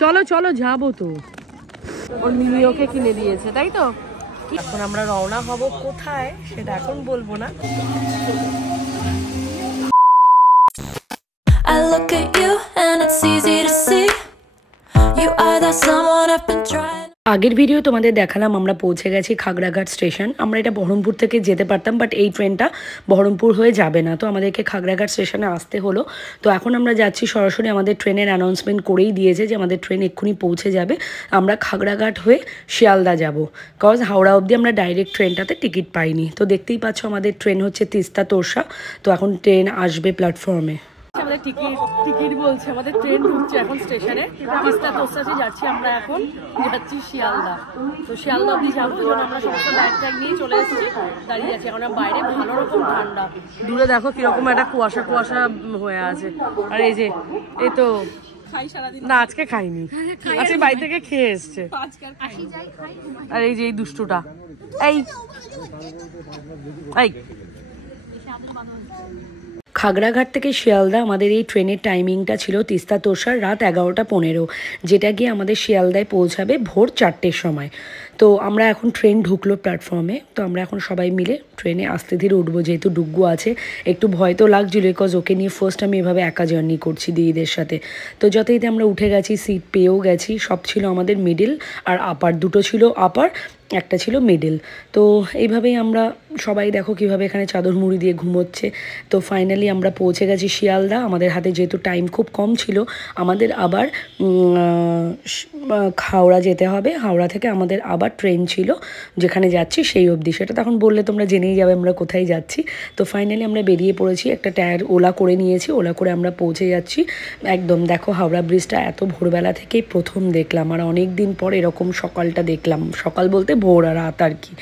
চলো চলো যাবো তো। ওর মিমিওকে কিনে দিয়েছে তাই তো। এখন আমরা রওনা হব কোথায় সেটা এখন বলবো না। I look at you and it's easy to see you are the someone I've been trying. আগের ভিডিও তোমাদের দেখালাম আমরা পৌঁছে গেছি খাগড়াঘাট স্টেশন। আমরা এটা বহরমপুর থেকে যেতে পারতাম, বাট এই ট্রেনটা বহরমপুর হয়ে যাবে না, তো আমাদেরকে খাগড়াঘাট স্টেশনে আসতে হলো। তো এখন আমরা যাচ্ছি সরাসরি, আমাদের ট্রেনের অ্যানাউন্সমেন্ট করেই দিয়েছে যে আমাদের ট্রেন এক্ষুনি পৌঁছে যাবে। আমরা খাগড়াঘাট হয়ে শিয়ালদা যাব, কজ হাওড়া অবধি আমরা ডাইরেক্ট ট্রেনটাতে টিকিট পাইনি। তো দেখতেই পাচ্ছ আমাদের ট্রেন হচ্ছে তিস্তা তোরসা। তো এখন ট্রেন আসবে প্ল্যাটফর্মে। আমাদের টিকিট বলছে, আমাদের ট্রেন ঢুকছে এখন স্টেশনে। তিস্তা তোরসাতে যাচ্ছি আমরা, এখন যাচ্ছি শিয়ালদা। তো শিয়ালদা অবধি যাবো, যখন আমরা সমস্ত ব্যাগ ট্যাগ নিয়ে চলে এসেছি, দাঁড়িয়ে আছি। এখন বাইরে ভালো রকম ঠান্ডা, দূরে দেখো কিরকম একটা কুয়াশা কুয়াশা হয়ে আছে। আর এই যে এই তো না, আজকে খাইনি, আজকে বাড়ি থেকে খেয়ে এসছে। আর এই যে এই দুষ্টুটা, এই খাগড়াঘাট থেকে শিয়ালদা আমাদের এই ট্রেনের টাইমিংটা ছিল তিস্তা তোরসার রাত 11:15, যেটা গিয়ে আমাদের শিয়ালদায় পৌঁছাবে ভোর 4টের সময়। তো আমরা এখন ট্রেন ঢুকলো প্ল্যাটফর্মে। তো আমরা এখন সবাই মিলে ট্রেনে আস্তে ধীরে উঠবো, যেহেতু ডুগ্গু আছে। একটু ভয় তো লাগছিল, বিকজ ওকে নিয়ে ফার্স্ট আমি এভাবে একা জার্নি করছি দিদিদের সাথে। তো যতইতে আমরা উঠে গেছি, সিট পেয়েও গেছি। সব ছিল আমাদের মিডিল আর আপার, দুটো ছিল আপার, একটা ছিল মিডিল। তো এইভাবেই আমরা সবাই দেখো কিভাবে এখানে চাদর মুড়ি দিয়ে ঘুমোচ্ছে। তো ফাইনালি আমরা পৌঁছে গেছি শিয়ালদা। আমাদের হাতে যেহেতু টাইম খুব কম ছিল, আমাদের আবার হাওড়া যেতে হবে। হাওড়া থেকে আমাদের আবার ট্রেন ছিল যেখানে যাচ্ছি সেই অবধি, সেটা তখন বললে তোমরা জেনেই যাবে আমরা কোথায় যাচ্ছি। তো ফাইনালি আমরা বেরিয়ে পড়েছি, একটা টায়ার ওলা করে নিয়েছি, ওলা করে আমরা পৌঁছে যাচ্ছি একদম। দেখো হাওড়া ব্রিজটা এত ভোরবেলা থেকেই প্রথম দেখলাম, আর অনেক দিন পর এরকম সকালটা দেখলাম। সকাল বলতে ভোর আর রাত আর কি।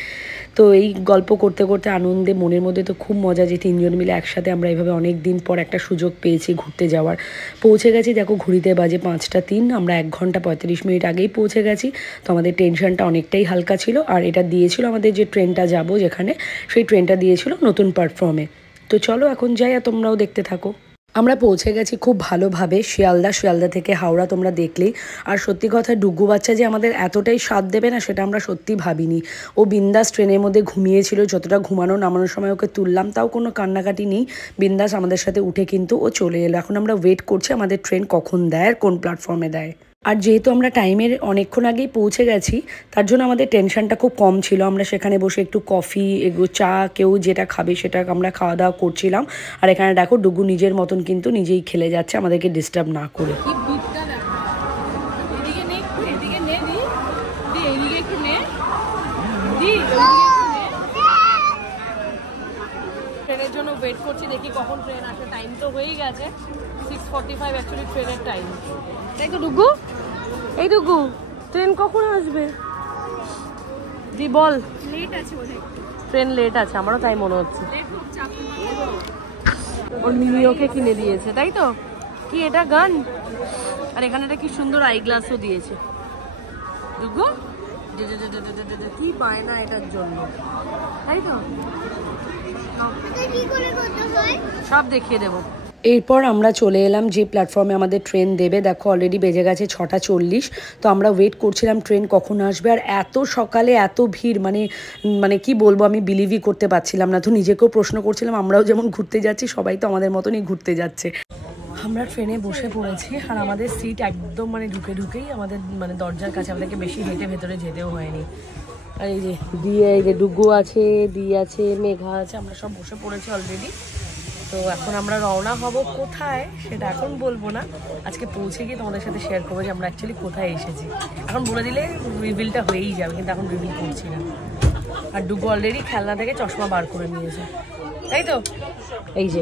তো এই গল্প করতে করতে আনন্দে মনের মধ্যে তো খুব মজা যে 3জন মিলে একসাথে আমরা এইভাবে অনেক দিন পর একটা সুযোগ পেয়েছি ঘুরতে যাওয়ার। পৌঁছে গেছি, দেখো ঘুরিতে বাজে 5টা 3, আমরা 1 ঘন্টা 35 মিনিট আগেই পৌঁছে গেছি। তো আমাদের টেনশনটা অনেকটাই হালকা ছিল। আর এটা দিয়েছিল আমাদের যে ট্রেনটা যাব যেখানে, সেই ট্রেনটা দিয়েছিল নতুন প্ল্যাটফর্মে। তো চলো এখন যাই, আর তোমরাও দেখতে থাকো। আমরা পৌঁছে গেছি খুব ভালোভাবে শিয়ালদা। শিয়ালদা থেকে হাওড়া তোমরা দেখলেই। আর সত্যি কথা, ডুগ্গু বাচ্চা যে আমাদের এতটাই স্বাদ দেবে না সেটা আমরা সত্যি ভাবিনি। ও বিন্দাস ট্রেনের মধ্যে ঘুমিয়েছিল, যতটা ঘুমানো নামানোর সময় ওকে তুললাম, তাও কোনো কান্নাকাটি নেই। বিন্দাস আমাদের সাথে উঠে কিন্তু ও চলে এলো। এখন আমরা ওয়েট করছি আমাদের ট্রেন কখন দেয় আর কোন প্ল্যাটফর্মে দেয়। আর যেহেতু আমরা টাইমের অনেকক্ষণ আগেই পৌঁছে গেছি, তার জন্য আমাদের টেনশনটা খুব কম ছিল। আমরা সেখানে বসে একটু কফি, এগুলো চা, কেউ যেটা খাবে সেটা আমরা খাওয়া দাওয়া করছিলাম। আর এখানে দেখো ডুগ্গু নিজের মতন কিন্তু নিজেই খেলে যাচ্ছে, আমাদেরকে ডিস্টার্ব না করে। ট্রেনের জন্য ওয়েট করছি, দেখি কখন ট্রেন আসে। টাইম তো হয়েই গেছে 6:45 অ্যাকচুয়ালি ট্রেনের টাইম। তাই তো ডুগ্গু, এই ডুগ্গু ট্রেন কখন আসবে? দি বল। লেট আছে বোধহয়, ট্রেন লেট আছে, আমারও তাই মনে হচ্ছে। ওর মিমিওকে কিনে দিয়েছে তাই তো। কি এটা গান? আর এখানে একটা কি সুন্দর আই গ্লাসও দিয়েছে। ডুগ্গু কি পায় না এটার জন্য, তাই তো। সব দেখিয়ে দেবো। এরপর আমরা চলে এলাম যে প্ল্যাটফর্মে আমাদের ট্রেন দেবে। দেখো অলরেডি বেজে গেছে 6:40। তো আমরা ওয়েট করছিলাম ট্রেন কখন আসবে। আর এত সকালে এত ভিড়, মানে কি বলবো, আমি বিলিভই করতে পারছিলাম না। তো নিজেকেও প্রশ্ন করছিলাম, আমরাও যেমন ঘুরতে যাচ্ছি সবাই তো আমাদের মতনই ঘুরতে যাচ্ছে। আমরা ট্রেনে বসে পড়েছি, আর আমাদের সিট একদম ঢুকেই আমাদের দরজার কাছে, আমাদেরকে বেশি হেঁটে ভেতরে যেতেও হয়নি। আর এই যে ডুগ্গু আছে, আছে, মেঘা আছে, আমরা সব বসে পড়েছি অলরেডি। তো এখন আমরা রওনা হব কোথায় সেটা এখন বলবো না, আজকে পৌঁছে গিয়ে তোমাদের সাথে শেয়ার করবো যে আমরা অ্যাকচুয়ালি কোথায় এসেছি। এখন বলে দিলে রিভিলটা হয়েই যাবে, কিন্তু এখন রিভিল করছি না। আর ডুগ্গু অলরেডি খেলনা থেকে চশমা বার করে নিয়েছে, তাই তো। এই যে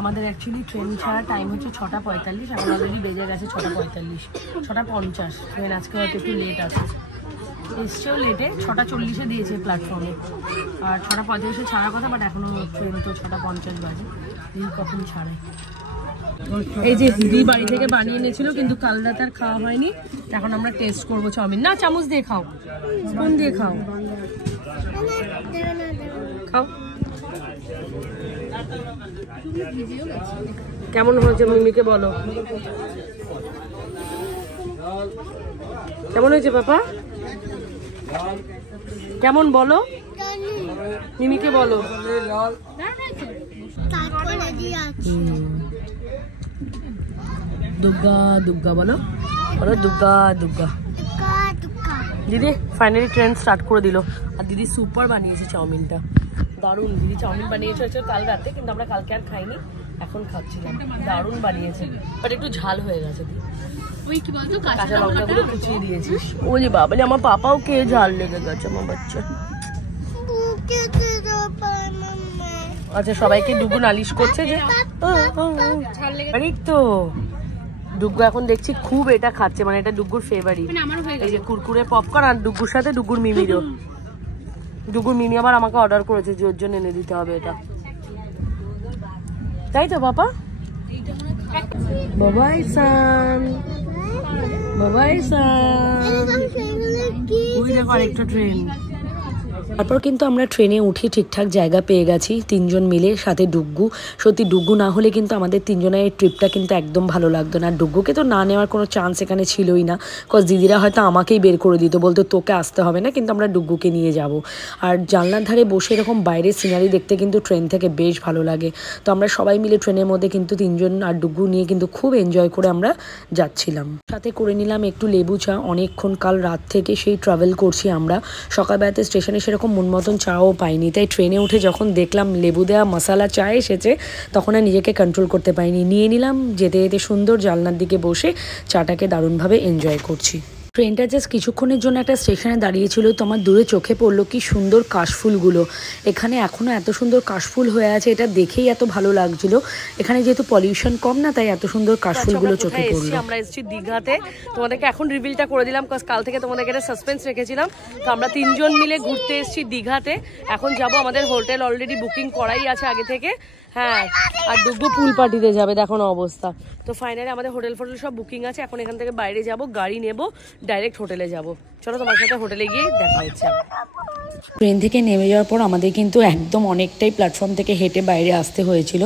আমাদের অ্যাকচুয়ালি ট্রেন ছাড়া টাইম হচ্ছে 6:45, এখন অলরেডি বেজে গেছে 6:45, 6:50। ট্রেন আজকে হয়তো একটু লেট আছে, এসছেও লেটে। 6:40 দিয়েছে প্ল্যাটফর্মে, আর 6:35 ছাড়ার কথা, বাট এখনও ট্রেন তো 6:50 বাজে। এই কখন ছাড়ে। এই যে দিদি বাড়ি থেকে বানিয়ে এনেছিল, কিন্তু কাল রাতে আর খাওয়া হয়নি। এখন আমরা টেস্ট করবো চাউমিন। না, চামচ দিয়ে খাও, স্পুন দিয়ে খাও, খাও। কেমন হয়েছে মিমিকে বলো, কেমন হয়েছে পাপা, কেমন বলো মিমিকে বলো। দুর্গা দুর্গা বলো, বলো দুর্গা দুর্গা। দিদি ফাইনালি ট্রেন স্টার্ট করে দিল। আর দিদি সুপার বানিয়েছে চাউমিনটা, দারুণ। দিদি চাউমিন বানিয়েছে হচ্ছে কাল রাতে, কিন্তু আমরা কালকে আর খাইনি, এখন খাচ্ছিলাম। দারুণ বানিয়েছে, বাট একটু ঝাল হয়ে গেছে। ওই কি বলতো কাঁচা লঙ্কাগুলো কুচিয়ে দিয়েছিস। ওই যে বাবা, আমার পাপাও কে ঝাল লেগে গেছে আমার বাচ্চা। আচ্ছা সবাইকে ডুগু নালিশ করছে যে তো ডুগু এখন দেখছি খুব এটা খাচ্ছে, মানে এটা ডুগুর ফেভারিট। এই যে কুরকুরে পপকর্ন, আর ডুগুর সাথে ডুগুর মিমিরও। ডুগুর মিমি আবার আমাকে অর্ডার করেছে যে ওর জন্য এনে দিতে হবে এটা, তাই তো বাবা। বাবাই সান, বাবাই সান। ওই দেখো আরেকটা ট্রেন। তারপর কিন্তু আমরা ট্রেনে উঠে ঠিকঠাক জায়গা পেয়ে গেছি, তিনজন মিলে, সাথে ডুগ্গু। সত্যি ডুগ্গু না হলে কিন্তু আমাদের তিনজনের এই ট্রিপটা কিন্তু একদম ভালো লাগতো না। ডুগ্গুকে তো না নেওয়ার কোনো চান্স এখানে ছিলই না, বিকজ দিদিরা হয়তো আমাকেই বের করে দিত, বলতো তোকে আসতে হবে না, কিন্তু আমরা ডুগ্গুকে নিয়ে যাব। আর জানলার ধারে বসে এরকম বাইরের সিনারি দেখতে কিন্তু ট্রেন থেকে বেশ ভালো লাগে। তো আমরা সবাই মিলে ট্রেনের মধ্যে কিন্তু তিনজন আর ডুগ্গু নিয়ে কিন্তু খুব এনজয় করে আমরা যাচ্ছিলাম। সাথে করে নিলাম একটু লেবু চা। অনেকক্ষণ কাল রাত থেকে সেই ট্রাভেল করছি আমরা, সকালবেলাতে স্টেশনে সেরকম মন মতন চাও পাইনি, তাই ট্রেনে উঠে যখন দেখলাম লেবু দেওয়া মশালা চা এসেছে, তখন আর নিজেকে কন্ট্রোল করতে পারিনি, নিয়ে নিলাম। যেতে যেতে সুন্দর জানলার দিকে বসে চাটাকে দারুণভাবে এনজয় করছি। ট্রেনটা জাস্ট কিছুক্ষণের জন্য একটা স্টেশনে দাঁড়িয়েছিল, তো আমার দূরে চোখে পড়লো কি সুন্দর কাশফুলগুলো। এখানে এখনও এত সুন্দর কাশফুল হয়ে আছে, এটা দেখেই এত ভালো লাগছিল। এখানে যেহেতু পলিউশন কম না, তাই এত সুন্দর কাশফুলগুলো চোখে পড়লো। আমরা এসেছি দীঘাতে, তোমাদেরকে এখন রিভিলটা করে দিলাম, বিকজ কাল থেকে তোমাদেরকে একটা সাসপেন্স রেখেছিলাম। তো আমরা তিনজন মিলে ঘুরতে এসেছি দীঘাতে। এখন যাব, আমাদের হোটেল অলরেডি বুকিং করাই আছে আগে থেকে। হ্যাঁ, আর ডুগু পুল পার্টিতে যাবে, দেখো না অবস্থা। তো ফাইনালি আমাদের হোটেল ফোটেল সব বুকিং আছে। এখন এখান থেকে বাইরে যাব, গাড়ি নেব, ডাইরেক্ট হোটেলে যাব। চলো তোমার সাথে হোটেলে গিয়ে দেখা হচ্ছে। ট্রেন থেকে নেমে যাওয়ার পর আমাদের কিন্তু একদম অনেকটাই প্ল্যাটফর্ম থেকে হেঁটে বাইরে আসতে হয়েছিল।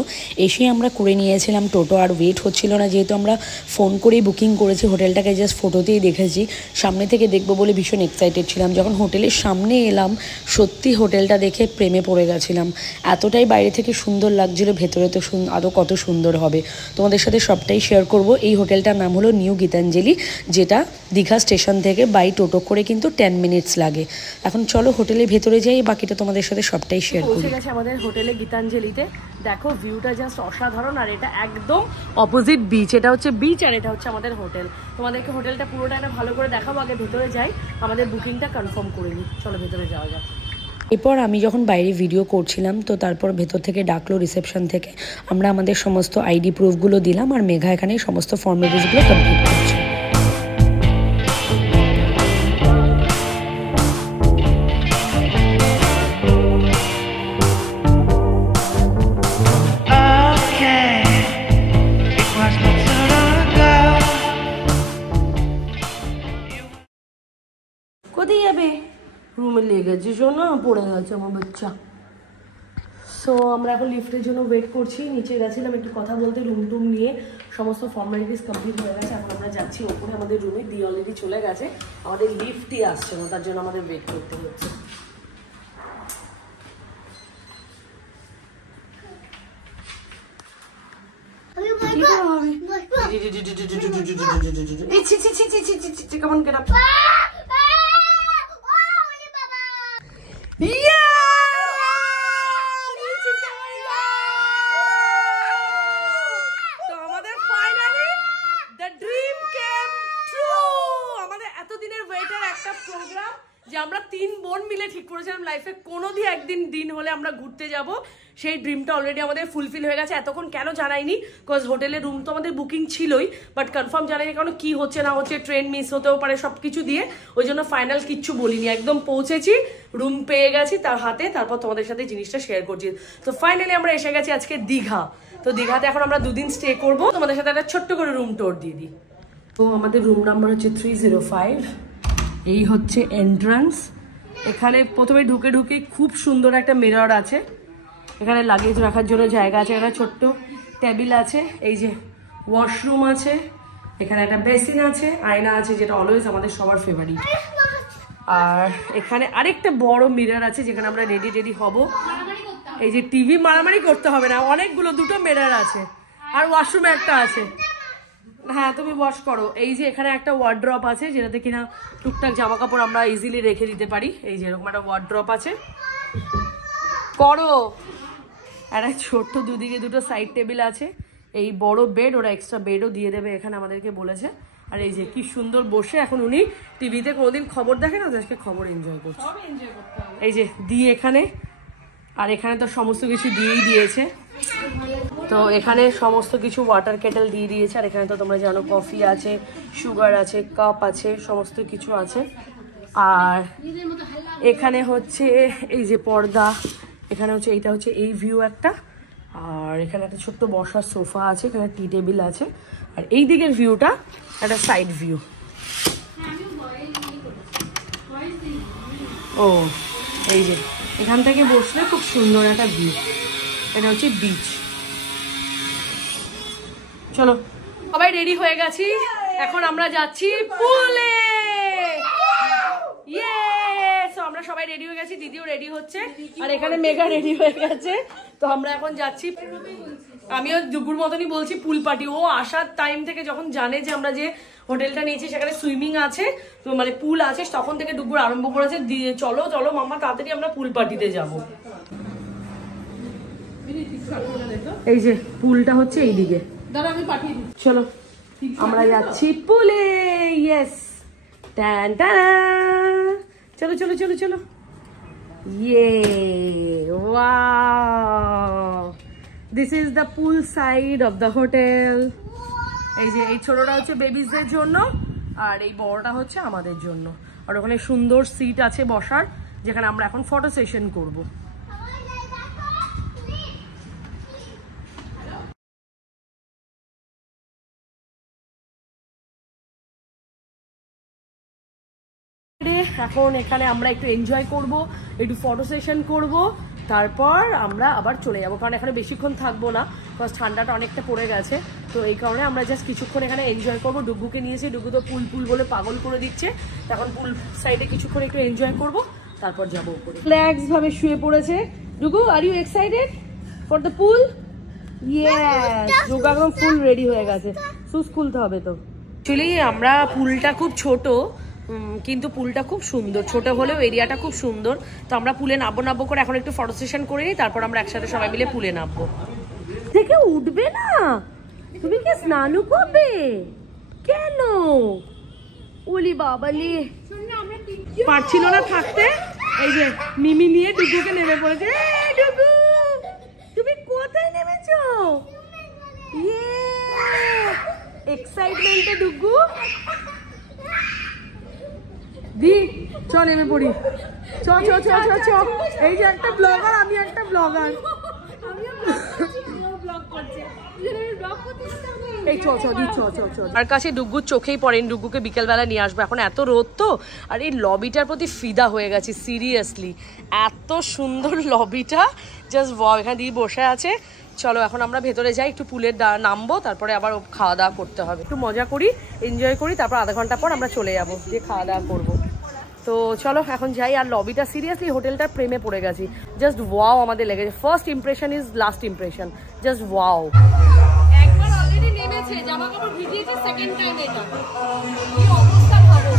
এসে আমরা করে নিয়েছিলাম টোটো, আর ওয়েট হচ্ছিল না, যেহেতু আমরা ফোন করেই বুকিং করেছি হোটেলটাকে, জাস্ট ফটোতেই দেখেছি। সামনে থেকে দেখবো বলে ভীষণ এক্সাইটেড ছিলাম। যখন হোটেলের সামনে এলাম, সত্যি হোটেলটা দেখে প্রেমে পড়ে গেছিলাম। এতটাই বাইরে থেকে সুন্দর লাগছিল, ভেতরে তো আরও কত সুন্দর হবে। তোমাদের সাথে সবটাই শেয়ার করব। এই হোটেলটার নাম হলো নিউ গীতাঞ্জলি, যেটা দীঘা স্টেশন থেকে বাই টোটো করে কিন্তু 10 মিনিটস লাগে। এখন চলো হোটেলের ভেতরে যাই, বাকিটা তোমাদের সাথে সবটাই শেয়ার করি। পৌঁছে গেছে আমাদের হোটেলে গীতাঞ্জলিতে। দেখো ভিউটা জাস্ট অসাধারণ, আর এটা একদম অপোজিট বিচ। এটা হচ্ছে বিচ আর এটা হচ্ছে আমাদের হোটেল। তোমাদেরকে হোটেলটা পুরোটা একটা ভালো করে দেখাবো, আগে ভেতরে যাই, আমাদের বুকিংটা কনফার্ম করে নিই। চলো ভেতরে যাওয়া যাক। এরপর আমি যখন বাইরে ভিডিও করছিলাম, তো তারপর ভেতর থেকে ডাকলো রিসেপশন থেকে। আমরা আমাদের সমস্ত আইডি প্রুফগুলো দিলাম, আর মেঘা এখানে সমস্ত ফর্মালিটিসগুলো কমপ্লিট করছে। কোথায় যাবে? রুমে লেগেছে, শোনো পড়ে গেছে আমার বাচ্চা। সো আমরা এখন লিফটের জন্য ওয়েট করছি। নিচে গেছিলাম একটু কথা বলতে, রুম টুম নিয়ে সমস্ত ফর্মালিটিস কমপ্লিট হয়ে গেছে। এখন আমরা যাচ্ছি ওপরে আমাদের রুমে। দি অলরেডি চলে গেছে, আমাদের লিফটই আসছে না, তার জন্য আমাদের ওয়েট করতে হচ্ছে। কেমন কেটা যে আমরা 3 বোন মিলে ঠিক করেছিলাম লাইফে কোনোদিন একদিন দিন হলে আমরা ঘুরতে যাব। সেই ড্রিমটা অলরেডি আমাদের ফুলফিল হয়ে গেছে। এতক্ষণ কেন জানাইনি, বিকজ হোটেলের রুম তো আমাদের বুকিং ছিলই, বাট কনফার্ম জানাইনি কারণ কি হচ্ছে না হচ্ছে, ট্রেন মিস হতেও পারে, সব কিছু দিয়ে ওই জন্য ফাইনাল কিচ্ছু বলিনি। একদম পৌঁছেছি, রুম পেয়ে গেছি তার হাতে, তারপর তোমাদের সাথে জিনিসটা শেয়ার করছি। তো ফাইনালি আমরা এসে গেছি আজকে দীঘা। তো দীঘাতে এখন আমরা 2 দিন স্টে করবো। তোমাদের সাথে একটা ছোট্ট করে রুম টোর দিয়ে দিই। তো আমাদের রুম নাম্বার হচ্ছে 305। এই হচ্ছে এন্ট্রান্স। এখানে প্রথমে ঢুকে খুব সুন্দর একটা মিরর আছে। এখানে লাগেজ রাখার জন্য জায়গা আছে, একটা ছোট্ট টেবিল আছে, এই যে ওয়াশরুম আছে, এখানে একটা বেসিন আছে, আয়না আছে যেটা অলওয়েজ আমাদের সবার ফেভারিট। আর এখানে আরেকটা বড় মিরর আছে যেখানে আমরা রেডি হব। এই যে টিভি, মারামারি করতে হবে না, অনেকগুলো, দুটো মিরর আছে, আর ওয়াশরুমে একটা আছে। হ্যাঁ তুমি ওয়াশ করো। এই যে এখানে একটা ওয়ার্ড্রপ আছে যেটাতে কিনা টুকটাক জামা কাপড় আমরা ইজিলি রেখে দিতে পারি। এই যে এরকম একটা ওয়ার্ড্রপ আছে, করো। একটা ছোট্ট দুদিকে দুটো সাইড টেবিল আছে, এই বড় বেড, ওরা এক্সট্রা বেডও দিয়ে দেবে এখানে আমাদেরকে বলেছে। আর এই যে কি সুন্দর বসে এখন উনি টিভিতে কোনোদিন খবর দেখে না, আজকে খবর এনজয় করছে। এই যে দিয়ে এখানে, আর এখানে তো সমস্ত কিছু দিয়েই দিয়েছে, তো এখানে সমস্ত কিছু ওয়াটার কেটেল দিয়ে দিয়েছে। আর এখানে তো তোমরা জানো কফি আছে, সুগার আছে, কাপ আছে, সমস্ত কিছু আছে। আর এখানে হচ্ছে এই যে পর্দা, এখানে হচ্ছে এইটা হচ্ছে এই ভিউ একটা, আর এখানে একটা ছোট্ট বসার সোফা আছে, এখানে টি টেবিল আছে, আর এই দিকের ভিউটা একটা সাইড ভিউ। ও এই যে এখান থেকে বসলে খুব সুন্দর একটা ভিউ, এটা হচ্ছে বিচ। চলো সবাই রেডি হয়ে গেছি, এখন আমরা যাচ্ছি পুলে। আমরা সবাই রেডি হয়ে গেছি, দিদিও রেডি হচ্ছে, আর এখানে মেঘা রেডি হয়ে গেছে। তো আমরা এখন যাচ্ছি, আমিও দুপুর মতনই বলছি পুল পার্টি। ও আসার টাইম থেকে যখন জানে যে আমরা যে হোটেলটা নিয়েছি সেখানে সুইমিং আছে, তো মানে পুল আছে, তখন থেকে দুপুর আরম্ভ করেছে, চলো চলো মাম্মা তাড়াতাড়ি আমরা পুল পার্টিতে যাবো। এই যে পুলটা হচ্ছে এইদিকে, চলো আমরা যাচ্ছি পুলে। ইয়েস, টান টান, চলো চলো চলো চলো। ইয়ে, wow, this is the pool side of the hotel. এই যে এই ছোটটা হচ্ছে বেবিসদের জন্য, আর এই বড়টা হচ্ছে আমাদের জন্য। আর ওখানে সুন্দর সিট আছে বসার, যেখানে আমরা এখন ফটো সেশন করবো। এখন এখানে আমরা একটু এনজয় করব, একটু ফটো সেশন করব, তারপর আমরা আবার চলে যাব, কারণ এখানে বেশিক্ষণ থাকবো না, বিকজ ঠান্ডাটা অনেকটা পড়ে গেছে। তো এই কারণে আমরা জাস্ট কিছুক্ষণ এখানে এনজয় করবো। ডুগুকে নিয়েছি, ডুগু তো পুল পুল বলে পাগল করে দিচ্ছে, তখন পুল সাইডে কিছুক্ষণ একটু এনজয় করব, তারপর যাবো উপরে। রিল্যাক্স ভাবে শুয়ে পড়েছে Dugu. Are you excited for the pool? Yes, Dugu একদম ফুল রেডি হয়ে গেছে, শুজ খুলতে হবে তো। অ্যাকচুয়ালি আমরা পুলটা খুব ছোট, কিন্তু পুলটা খুব সুন্দর, ছোট হলেও এরিয়াটা খুব সুন্দর। তো আমরা পুলে নাববো করে এখন একটু ফটো সেশন করে নিই, তারপর আমরা একসাথে সবাই মিলে পুলে নামবো। থেকে উঠবে না? তুমি কি স্নানু করবে? কেন? ওলি বাবালি, পারছিল না থাকতে। এই যে মিমি নিয়ে ডুগুকে নেমে পড়েছে। ডুগু তুমি কোথায় নেমেছো? ইয়ে, এক্সাইটমেন্টে ডুগু। দি চ নেমে পড়ি, চ চ চ চ চ। এই যে একটা ব্লগার, আমি একটা ব্লগার, এই চ চ দি চ চ চ। আর কাছে ডুগুর চোখেই পড়েন, ডুগুকে বিকেলবেলা নিয়ে আসবো, এখন এত রোদ তো। আর এই লবিটার প্রতি ফিদা হয়ে গেছি সিরিয়াসলি, এত সুন্দর লবিটা, জাস্ট ওয়াও। এখানে দিদি বসে আছে। চলো এখন আমরা ভেতরে যাই, একটু পুলের নামবো, তারপরে আবার খাওয়া দাওয়া করতে হবে, একটু মজা করি, এনজয় করি, তারপর আধা ঘন্টা পর আমরা চলে যাবো, দিয়ে খাওয়া দাওয়া করবো। তো চলো এখন যাই। আর লবিটা সিরিয়াসলি হোটেলটার প্রেমে পড়ে গেছি, জাস্ট ওয়াও আমাদের লেগেছে। First impression is last impression, just wow. একবার অলরেডি নেমেছে, জামা কাপড় ভিজিয়েছে, সেকেন্ড টাইম এটা। কি অবস্থা ভাবো।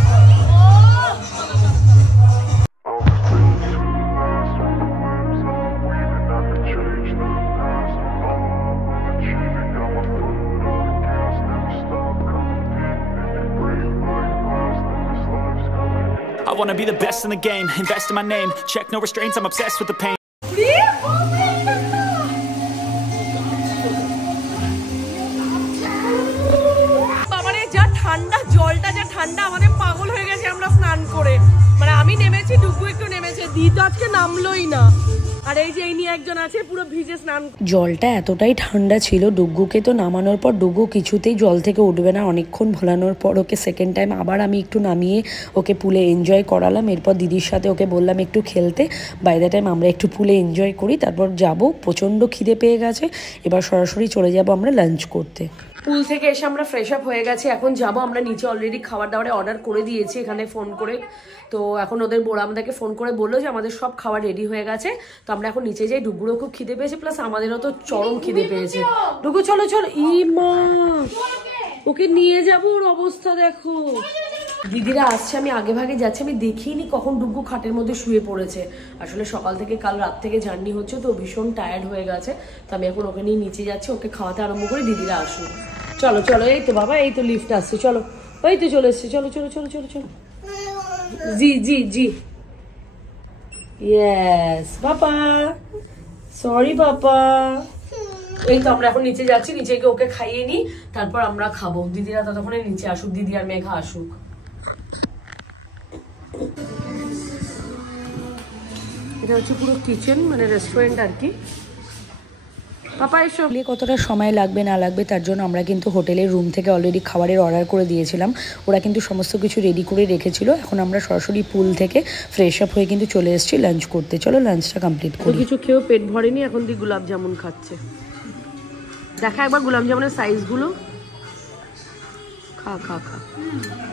I wanna be the best in the game, invest in my name, check no restraints, I'm obsessed with the pain. বাবারে যা ঠান্ডা, জলটা যা ঠান্ডা, আমাদের পাগল হয়ে গেছে আমরা স্নান করে। মানে আমি নেমেছি, ডুগু একটু নেমেছে, দি তো আজকে নামলোই না। আর এই যে এই নিয়ে একজন আছে পুরো ভিজে স্নান। জলটা এতটাই ঠান্ডা ছিল, ডুগ্গুকে তো নামানোর পর ডুগ্গু কিছুতেই জল থেকে উঠবে না। অনেকক্ষণ ভোলানোর পর ওকে সেকেন্ড টাইম আবার আমি একটু নামিয়ে ওকে পুলে এনজয় করালাম। এরপর দিদির সাথে ওকে বললাম একটু খেলতে। বাই দ্য টাইম আমরা একটু পুলে এনজয় করি, তারপর যাব। প্রচণ্ড খিদে পেয়ে গেছে, এবার সরাসরি চলে যাব আমরা লাঞ্চ করতে। পুল থেকে এসে আমরা ফ্রেশ আপ হয়ে গেছি, এখন যাব আমরা নিচে। অলরেডি খাবার দাবারে অর্ডার করে দিয়েছি এখানে ফোন করে। তো এখন ওদের আমাদেরকে ফোন করে বললো যে আমাদের সব খাবার রেডি হয়ে গেছে, তো আমরা এখন নিচে যাই। ডুগুরও খুব খিদে পেয়েছে, প্লাস আমাদেরও তো চরম খিদে পেয়েছে। ডুগু চলো চলো, মা ওকে নিয়ে যাবো, ওর অবস্থা দেখো। দিদিরা আসছে, আমি আগে ভাগে যাচ্ছি, আমি দেখিনি কখন ডুগু খাটের মধ্যে শুয়ে পড়েছে। আসলে সকাল থেকে কাল রাত থেকে জার্নি হচ্ছে, তো ভীষণ টায়ার্ড হয়ে গেছে। তো আমি এখন ওকে নিয়ে নিচে যাচ্ছি, ওকে খাওয়াতে আরম্ভ করে দিদিরা আসুন। চলো চলো, এই তো বাবা, এই তো লিফট আসছে, চলো ওই তো চলে এসছে, চলো চলো চলো চলো চলো। জি জি জি, ইয়েস বাবা, সরি বাবা। এই তো আমরা এখন নিচে যাচ্ছি, নিচে গিয়ে ওকে খাইয়ে নিই, তারপর আমরা খাবো। দিদিরা ততক্ষণে নিচে আসুক, দিদি আর মেঘা আসুক। এটা হচ্ছে পুরো কিচেন, মানে রেস্টুরেন্ট আর কি। পাপা এসব কতটা সময় লাগবে না লাগবে তার জন্য আমরা কিন্তু হোটেলের রুম থেকে অলরেডি খাবারের অর্ডার করে দিয়েছিলাম। ওরা কিন্তু সমস্ত কিছু রেডি করে রেখেছিল। এখন আমরা সরাসরি পুল থেকে ফ্রেশ আপ হয়ে কিন্তু চলে এসেছি লাঞ্চ করতে। চলো লাঞ্চটা কমপ্লিট করি। কিছু খেয়েও পেট ভরেনি, এখন দি গোলাপ জামুন খাচ্ছে। দেখা একবার গোলাপ জামুনের সাইজগুলো, খা খা খা,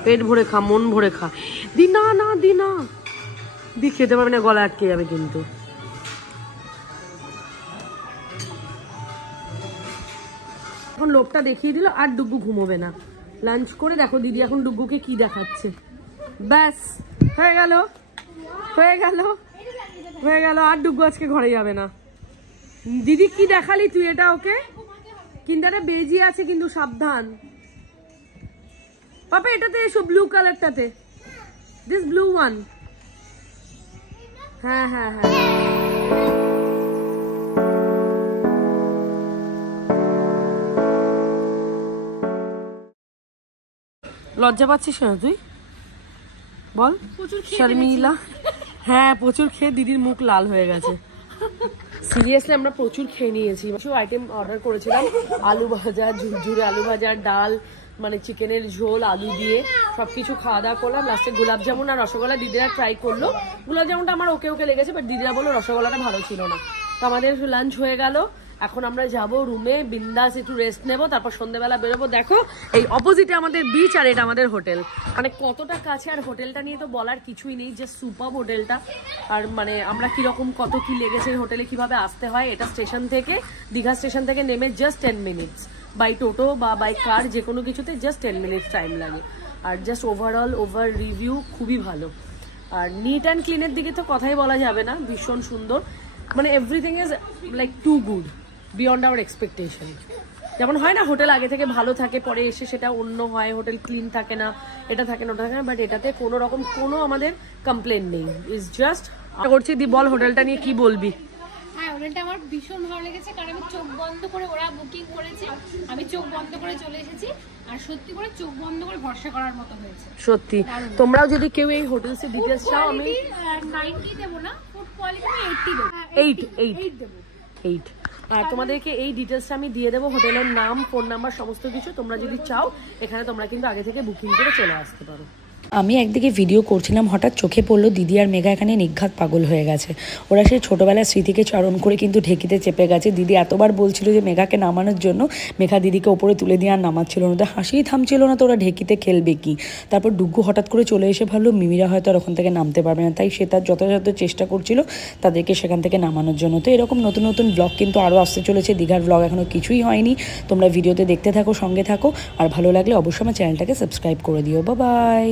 পেট ভরে খা, মন ভরে খা। দি না না, দি না, দি খেতে পারবে না, গলা আটকে যাবে কিন্তু। এখন লোকটা দেখিয়ে দিল, আর ডুগু ঘুমোবে না। লাঞ্চ করে দেখো দিদি এখন ডুগুকে কি দেখাচ্ছে। ব্যাস হয়ে গেল, হয়ে গেল, হয়ে গেল। আর ডুগু আজকে ঘরে যাবে না। দিদি কি দেখালি তুই এটা ওকে? কিন্তু একটা বেজি আছে, কিন্তু সাবধান। পাপা এটাতে এসো, ব্লু কালারটাতে, দিস ব্লু ওয়ান। হ্যাঁ হ্যাঁ হ্যাঁ, লজ্জা পাচ্ছিস না তুই? বল শর্মিলা। হ্যাঁ প্রচুর খেয়ে দিদির মুখ লাল হয়ে গেছে। সিরিয়াসলি আমরা প্রচুর খেয়ে নিয়েছি। কিছু আইটেম অর্ডার করেছিলাম, আলু ভাজা, ঝুরঝুরে আলু ভাজা, ডাল, মানে চিকেনের ঝোল, আলু দিয়ে সবকিছু খাওয়া দাওয়া করলাম। লাস্টে গোলাপ জামুন আর রসগোল্লা দিদিরা ট্রাই করলো। গোলাপ জামুনটা আমার ওকে ওকে লেগেছে, বাট দিদিরা বললো রসগোল্লাটা ভালো ছিল না। তো আমাদের লাঞ্চ হয়ে গেল, এখন আমরা যাব রুমে, বিন্দাস একটু রেস্ট নেবো, তারপর সন্ধ্যেবেলা বেরোবো। দেখো এই অপোজিটে আমাদের বিচ, আর এটা আমাদের হোটেল। মানে কতটা কাছে, আর হোটেলটা নিয়ে তো বলার কিছুই নেই, জাস্ট সুপার হোটেলটা। আর মানে আমরা কিরকম কত কি লেগেছে এই হোটেলে, কিভাবে আসতে হয়। এটা স্টেশন থেকে, দীঘা স্টেশন থেকে নেমে জাস্ট 10 মিনিটস, বাই টোটো বা বাই কার, যে কোনো কিছুতে জাস্ট 10 মিনিটস টাইম লাগে। আর জাস্ট ওভারঅল ওভার রিভিউ খুবই ভালো। আর নিট অ্যান্ড ক্লিনের দিকে তো কথাই বলা যাবে না, ভীষণ সুন্দর। মানে everything is like to good, beyond our expectation. যেমন হয় না হোটেল আগে থেকে ভালো থাকে, পরে এসে সেটা অন্য হয়, হোটেল ক্লিন থাকে না, এটা থাকে না ওটা থাকে না, বাট এটাতে কোনো রকম কোনো আমাদের কমপ্লেন নেই। ইজ জাস্ট করছি। দি বল হোটেলটা নিয়ে কি বলবি? হ্যাঁ হোটেলটা আমার ভীষণ ভালো লেগেছে, কারণ আমি চোখ বন্ধ করে, ওরা বুকিং করেছে, আমি চোখ বন্ধ করে চলে এসেছি, আর সত্যি করে চোখ বন্ধ করে ভরসা করার মতো হয়েছে। সত্যি তোমরাও যদি কেউ এই হোটেলসের ডিটেইলস চাও, আমি 90 দেব না, ফুড কোয়ালিটি আমি 80 দেব। 8 দেব, 8। আর তোমাদেরকে এই ডিটেলসটা আমি দিয়ে দেবো, হোটেলের নাম, ফোন নাম্বার, সমস্ত কিছু। তোমরা যদি চাও এখানে তোমরা কিন্তু আগে থেকে বুকিং করে চলে আসতে পারো। আমি একদিকে ভিডিও করছিলাম, হঠাৎ চোখে পড়লো দিদি আর মেঘা এখানে নিঘাত পাগল হয়ে গেছে। ওরা সেই ছোটোবেলার স্মৃতিকে চারণ করে কিন্তু ঢেকিতে চেপে গেছে। দিদি এতবার বলছিল যে মেঘাকে নামানোর জন্য, মেঘা দিদিকে ওপরে তুলে দিয়ে আর নামাচ্ছিল না। তো হাসিই থামছিল না, তো ওরা ঢেকিতে খেলবে কি। তারপর ডুগ্গু হঠাৎ করে চলে এসে ভাবলো মিমিরা হয়তো আর ওখান থেকে নামতে পারবে না, তাই সে তার যথাযথ চেষ্টা করছিল তাদেরকে সেখান থেকে নামানোর জন্য। তো এরকম নতুন নতুন ব্লগ কিন্তু আরও আসতে চলেছে। দীঘার ব্লগ এখনও কিছুই হয়নি, তোমরা ভিডিওতে দেখতে থাকো, সঙ্গে থাকো। আর ভালো লাগলে অবশ্যই আমার চ্যানেলটাকে সাবস্ক্রাইব করে দিও। Bye bye.